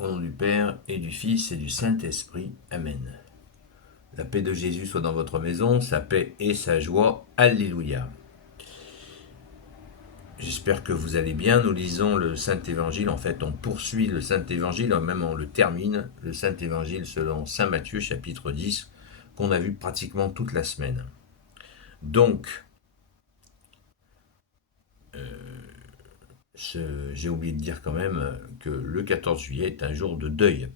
Au nom du Père, et du Fils, et du Saint-Esprit. Amen. La paix de Jésus soit dans votre maison, sa paix et sa joie. Alléluia. J'espère que vous allez bien. Nous lisons le Saint-Évangile. En fait, on poursuit le Saint-Évangile, même on le termine. Le Saint-Évangile selon Saint Matthieu, chapitre 10, qu'on a vu pratiquement toute la semaine. Donc, j'ai oublié de dire quand même que le 14 juillet est un jour de deuil.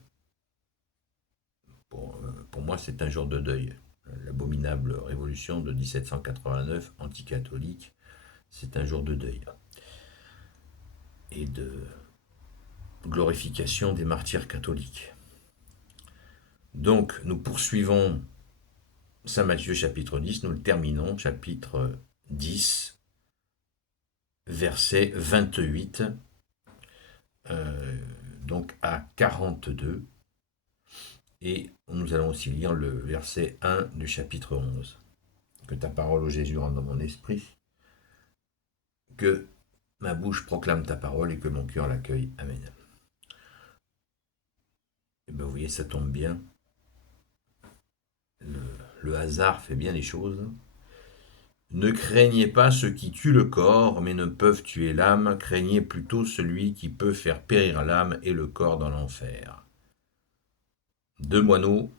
Pour moi, c'est un jour de deuil. L'abominable révolution de 1789, anticatholique, c'est un jour de deuil. Et de glorification des martyrs catholiques. Donc, nous poursuivons Saint Matthieu chapitre 10, nous le terminons, chapitre 10, verset 28, donc à 42. Et nous allons aussi lire le verset 1 du chapitre 11. Que ta parole, ô Jésus, rentre dans mon esprit, que ma bouche proclame ta parole et que mon cœur l'accueille. Amen. Et bien vous voyez, ça tombe bien. Le hasard fait bien les choses. Ne craignez pas ceux qui tuent le corps, mais ne peuvent tuer l'âme. Craignez plutôt celui qui peut faire périr l'âme et le corps dans l'enfer. Deux moineaux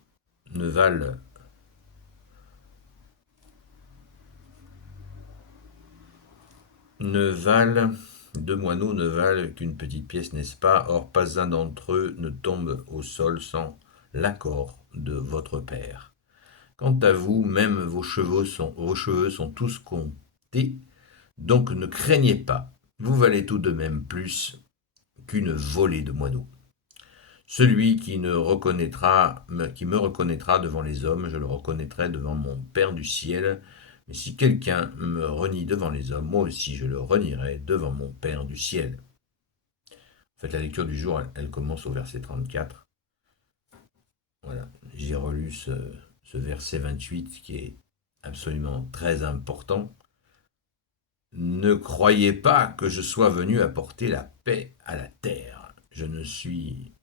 ne valent deux moineaux ne valent qu'une petite pièce, n'est-ce pas? Or, pas un d'entre eux ne tombe au sol sans l'accord de votre Père. Quant à vous, même vos cheveux sont tous comptés, donc ne craignez pas. Vous valez tout de même plus qu'une volée de moineaux. Celui qui me reconnaîtra devant les hommes, je le reconnaîtrai devant mon Père du ciel. Mais si quelqu'un me renie devant les hommes, moi aussi je le renierai devant mon Père du ciel. En fait, la lecture du jour, elle commence au verset 34. Voilà, j'ai relu ce verset 28 qui est absolument très important. Ne croyez pas que je sois venu apporter la paix à la terre. Je ne suis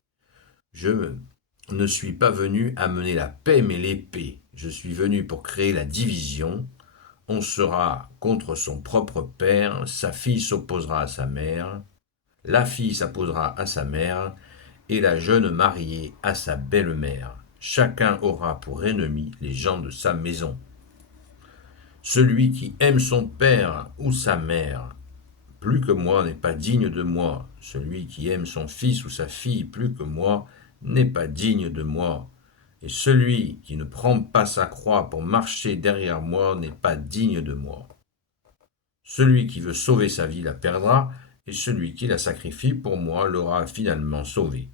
pas venu amener la paix mais l'épée. Je suis venu pour créer la division. On sera contre son propre père, sa fille s'opposera à sa mère, la fille s'opposera à sa mère, et la jeune mariée à sa belle-mère. Chacun aura pour ennemi les gens de sa maison. Celui qui aime son père ou sa mère plus que moi n'est pas digne de moi. Celui qui aime son fils ou sa fille plus que moi n'est pas digne de moi. Et celui qui ne prend pas sa croix pour marcher derrière moi n'est pas digne de moi. Celui qui veut sauver sa vie la perdra, et celui qui la sacrifie pour moi l'aura finalement sauvée.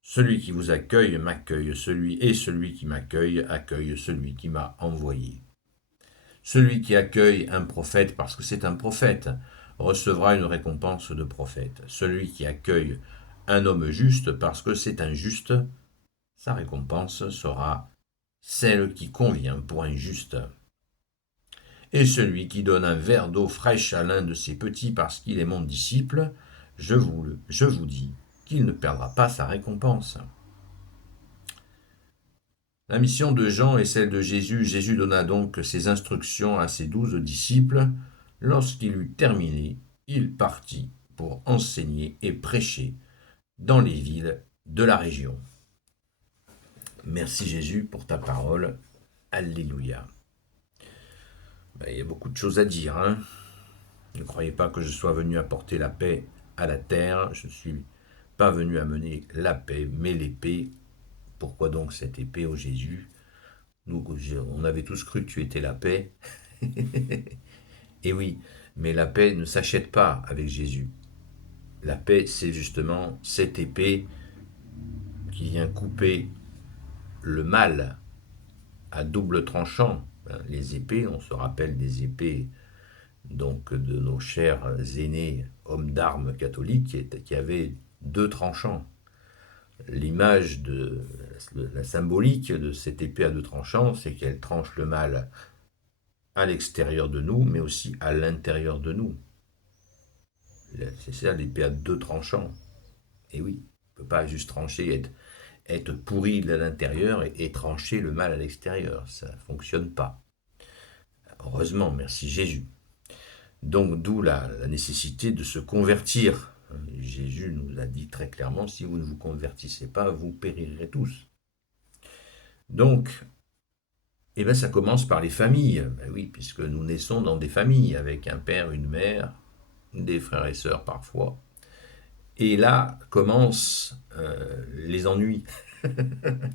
Celui qui vous accueille m'accueille, celui qui m'accueille accueille celui qui m'a envoyé. Celui qui accueille un prophète parce que c'est un prophète recevra une récompense de prophète. Celui qui accueille un homme juste parce que c'est un juste, sa récompense sera celle qui convient pour un juste. Et celui qui donne un verre d'eau fraîche à l'un de ses petits parce qu'il est mon disciple, je vous dis qu'il ne perdra pas sa récompense. La mission de Jean est celle de Jésus. Jésus donna donc ses instructions à ses 12 disciples. Lorsqu'il eut terminé, il partit pour enseigner et prêcher dans les villes de la région. Merci Jésus pour ta parole. Alléluia. Il y a beaucoup de choses à dire. Ne croyez pas que je sois venu apporter la paix à la terre. Je ne suis pas venu amener la paix, mais l'épée. Pourquoi donc cette épée, ô Jésus? On avait tous cru que tu étais la paix. Et oui, mais la paix ne s'achète pas avec Jésus. La paix, c'est justement cette épée qui vient couper le mal à double tranchant. Les épées, on se rappelle des épées donc de nos chers aînés hommes d'armes catholiques qui avaient deux tranchants. L'image de la symbolique de cette épée à deux tranchants, c'est qu'elle tranche le mal à l'extérieur de nous, mais aussi à l'intérieur de nous. C'est ça l'épée à deux tranchants. Et oui. ne peut pas juste trancher, être pourri de l'intérieur et trancher le mal à l'extérieur. Ça ne fonctionne pas. Heureusement, merci Jésus. Donc d'où la nécessité de se convertir. Jésus nous a dit très clairement, si vous ne vous convertissez pas, vous périrez tous. Donc, eh bien, ça commence par les familles. Ben oui, puisque nous naissons dans des familles, avec un père, une mère, des frères et sœurs parfois. Et là commencent les ennuis,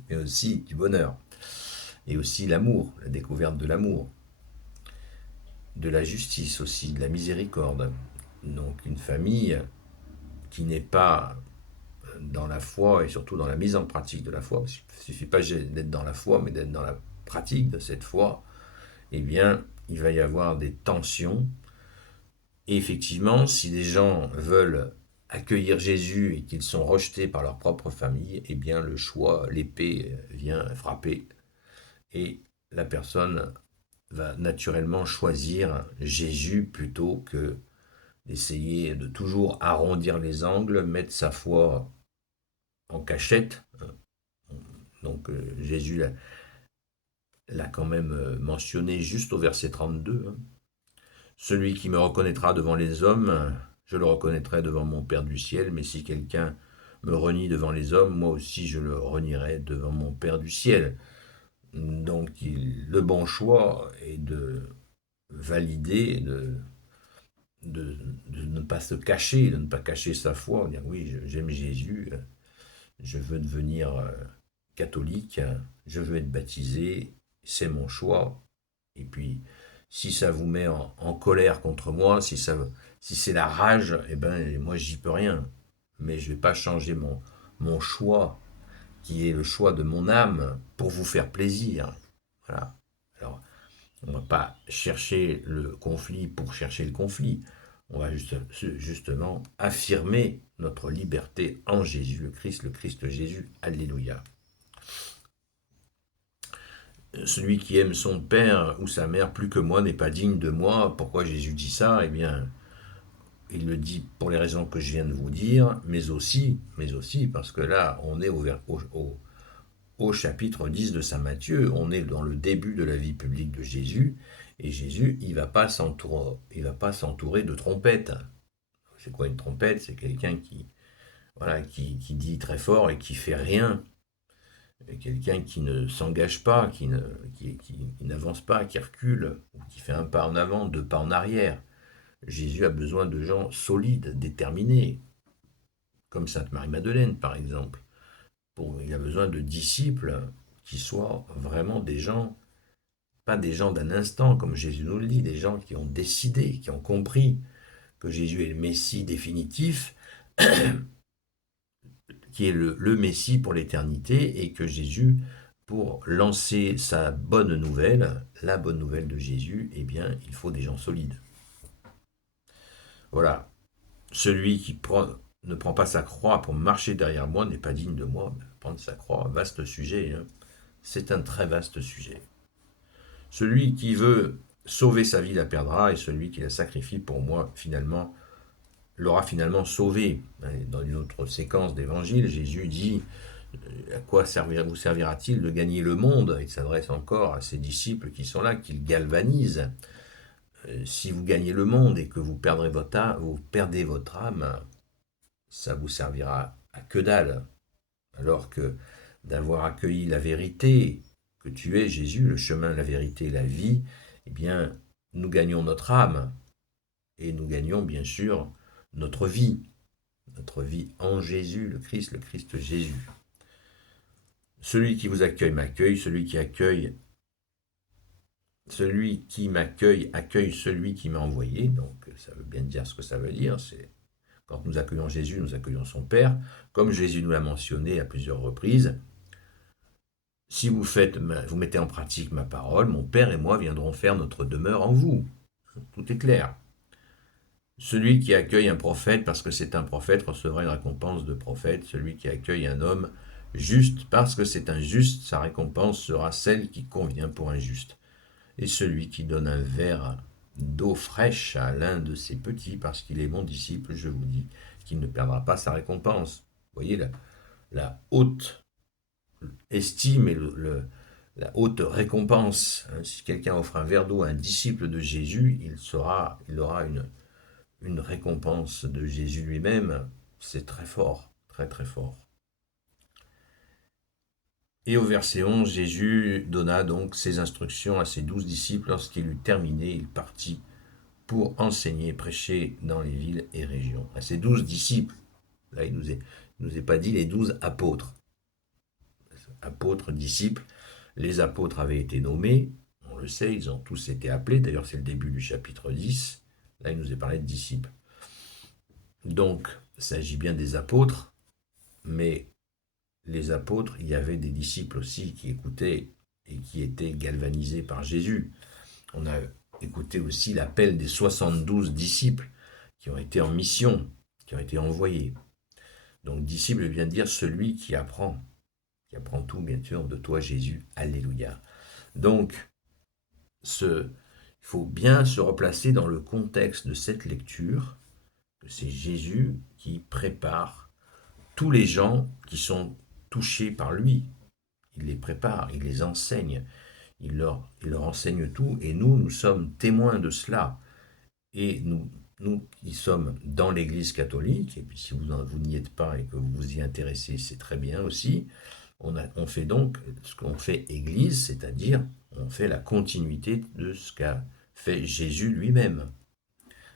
mais aussi du bonheur, et aussi l'amour, la découverte de l'amour, de la justice aussi, de la miséricorde. Donc une famille qui n'est pas dans la foi et surtout dans la mise en pratique de la foi, parce qu'il ne suffit pas d'être dans la foi, mais d'être dans la pratique de cette foi, eh bien, il va y avoir des tensions. Et effectivement, si des gens veulent accueillir Jésus et qu'ils sont rejetés par leur propre famille, eh bien, le choix, l'épée vient frapper. Et la personne va naturellement choisir Jésus plutôt que d'essayer de toujours arrondir les angles, mettre sa foi en cachette. Donc Jésus l'a quand même mentionné juste au verset 32. Celui qui me reconnaîtra devant les hommes, je le reconnaîtrai devant mon Père du ciel, mais si quelqu'un me renie devant les hommes, moi aussi je le renierai devant mon Père du ciel. Donc le bon choix est de valider, de ne pas se cacher, de ne pas cacher sa foi, dire oui, j'aime Jésus, je veux devenir catholique, je veux être baptisé, c'est mon choix. Et puis, si ça vous met en colère contre moi, si c'est la rage, eh ben, moi, j'y peux rien. Mais je ne vais pas changer mon choix, qui est le choix de mon âme, pour vous faire plaisir. Voilà. Alors, on ne va pas chercher le conflit pour chercher le conflit. On va justement affirmer notre liberté en Jésus, le Christ Jésus. Alléluia. Celui qui aime son père ou sa mère plus que moi n'est pas digne de moi. Pourquoi Jésus dit ça? Eh bien, il le dit pour les raisons que je viens de vous dire, mais aussi parce que là, on est au chapitre 10 de Saint Matthieu, on est dans le début de la vie publique de Jésus, et Jésus, il ne va pas s'entourer de trompettes. C'est quoi une trompette? C'est quelqu'un qui dit très fort et qui fait rien. Quelqu'un qui ne s'engage pas, qui n'avance pas, qui recule, ou qui fait un pas en avant, deux pas en arrière. Jésus a besoin de gens solides, déterminés, comme Sainte Marie-Madeleine par exemple. Il a besoin de disciples qui soient vraiment des gens, pas des gens d'un instant, comme Jésus nous le dit, des gens qui ont décidé, qui ont compris que Jésus est le Messie définitif, qui est le Messie pour l'éternité, et que Jésus, pour lancer sa bonne nouvelle, la bonne nouvelle de Jésus, eh bien, il faut des gens solides. Voilà. Celui qui ne prend pas sa croix pour marcher derrière moi n'est pas digne de moi. Prendre sa croix, vaste sujet. Hein. C'est un très vaste sujet. Celui qui veut sauver sa vie la perdra, et celui qui la sacrifie pour moi, finalement, l'aura finalement sauvé. Dans une autre séquence d'évangile, Jésus dit à quoi vous servira-t-il de gagner le monde? Il s'adresse encore à ses disciples qui sont là, qu'il galvanise. Si vous gagnez le monde et que vous perdez votre âme, ça vous servira à que dalle. Alors que d'avoir accueilli la vérité, que tu es Jésus, le chemin, la vérité, la vie, eh bien, nous gagnons notre âme et nous gagnons bien sûr notre vie en Jésus, le Christ Jésus. Celui qui vous accueille m'accueille, celui qui m'accueille accueille celui qui m'a envoyé. Donc ça veut bien dire ce que ça veut dire. C'est quand nous accueillons Jésus, nous accueillons son Père, comme Jésus nous l'a mentionné à plusieurs reprises. Si vous mettez en pratique ma parole, mon Père et moi viendrons faire notre demeure en vous. Tout est clair. Celui qui accueille un prophète parce que c'est un prophète recevra une récompense de prophète. Celui qui accueille un homme juste parce que c'est un juste, sa récompense sera celle qui convient pour un juste. Et celui qui donne un verre d'eau fraîche à l'un de ses petits parce qu'il est mon disciple, je vous dis qu'il ne perdra pas sa récompense. Vous voyez, la haute estime et la haute récompense. Si quelqu'un offre un verre d'eau à un disciple de Jésus, il aura une récompense de Jésus lui-même. C'est très fort, très très fort. Et au verset 11, Jésus donna donc ses instructions à ses 12 disciples. Lorsqu'il eut terminé, il partit pour enseigner et prêcher dans les villes et régions. À ses 12 disciples, là il nous est pas dit les 12 apôtres. Apôtres, disciples, les apôtres avaient été nommés, on le sait, ils ont tous été appelés, d'ailleurs c'est le début du chapitre 10, là il nous est parlé de disciples. Donc il s'agit bien des apôtres, mais les apôtres, il y avait des disciples aussi qui écoutaient et qui étaient galvanisés par Jésus. On a écouté aussi l'appel des 72 disciples qui ont été en mission, qui ont été envoyés. Donc disciple vient dire celui qui apprend tout bien sûr de toi Jésus, alléluia. Donc il faut bien se replacer dans le contexte de cette lecture, que c'est Jésus qui prépare tous les gens qui sont touchés par lui. Il les prépare, il les enseigne, il leur enseigne tout, et nous sommes témoins de cela. Et nous qui sommes dans l'Église catholique, et puis si vous n'y êtes pas et que vous vous y intéressez, c'est très bien aussi, on fait donc ce qu'on fait Église, c'est-à-dire on fait la continuité de ce qu'a fait Jésus lui-même.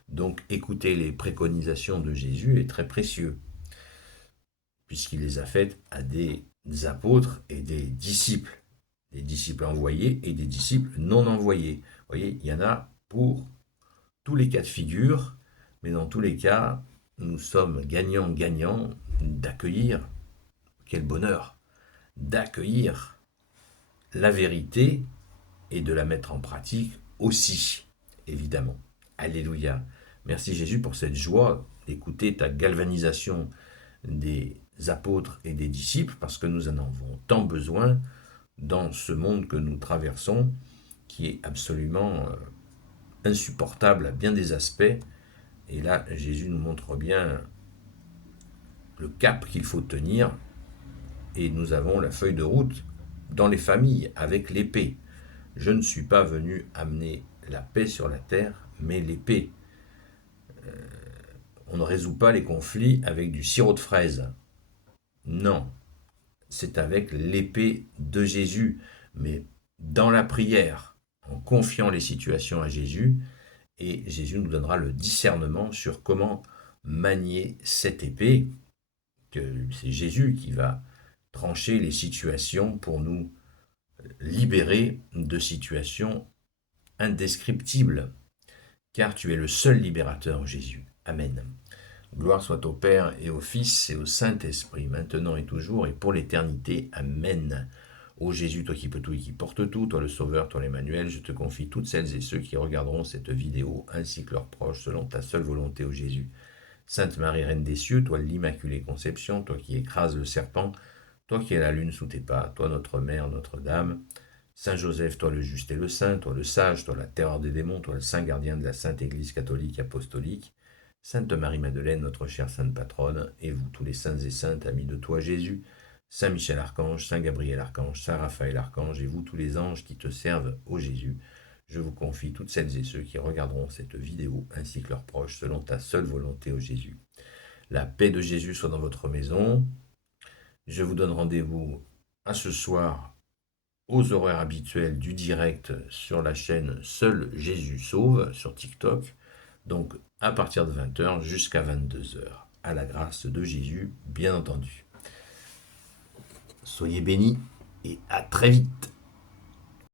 Donc écouter les préconisations de Jésus est très précieux, puisqu'il les a faites à des apôtres et des disciples envoyés et des disciples non envoyés. Vous voyez, il y en a pour tous les cas de figure, mais dans tous les cas, nous sommes gagnants-gagnants d'accueillir, quel bonheur, d'accueillir la vérité et de la mettre en pratique aussi, évidemment. Alléluia. Merci Jésus pour cette joie d'écouter ta galvanisation des apôtres et des disciples, parce que nous en avons tant besoin dans ce monde que nous traversons, qui est absolument insupportable à bien des aspects. Et là, Jésus nous montre bien le cap qu'il faut tenir, et nous avons la feuille de route dans les familles avec l'épée. Je ne suis pas venu amener la paix sur la terre, mais l'épée. On ne résout pas les conflits avec du sirop de fraise. Non, c'est avec l'épée de Jésus, mais dans la prière, en confiant les situations à Jésus, et Jésus nous donnera le discernement sur comment manier cette épée, que c'est Jésus qui va trancher les situations pour nous libérer de situations indescriptibles, car tu es le seul libérateur, Jésus. Amen. Gloire soit au Père et au Fils et au Saint-Esprit, maintenant et toujours et pour l'éternité. Amen. Ô Jésus, toi qui peux tout et qui portes tout, toi le Sauveur, toi l'Emmanuel, je te confie toutes celles et ceux qui regarderont cette vidéo, ainsi que leurs proches, selon ta seule volonté, ô Jésus. Sainte Marie, Reine des cieux, toi l'Immaculée Conception, toi qui écrases le serpent, toi qui as la lune sous tes pas, toi notre Mère, Notre-Dame, Saint Joseph, toi le juste et le saint, toi le sage, toi la terreur des démons, toi le saint gardien de la Sainte Église catholique apostolique, Sainte Marie-Madeleine, notre chère sainte patronne, et vous tous les saints et saintes, amis de toi Jésus, Saint Michel Archange, Saint Gabriel Archange, Saint Raphaël Archange, et vous tous les anges qui te servent, ô Jésus, je vous confie toutes celles et ceux qui regarderont cette vidéo, ainsi que leurs proches, selon ta seule volonté, ô Jésus. La paix de Jésus soit dans votre maison. Je vous donne rendez-vous à ce soir aux horaires habituels du direct sur la chaîne Seul Jésus Sauve sur TikTok. Donc à partir de 20h jusqu'à 22h. À la grâce de Jésus, bien entendu. Soyez bénis et à très vite.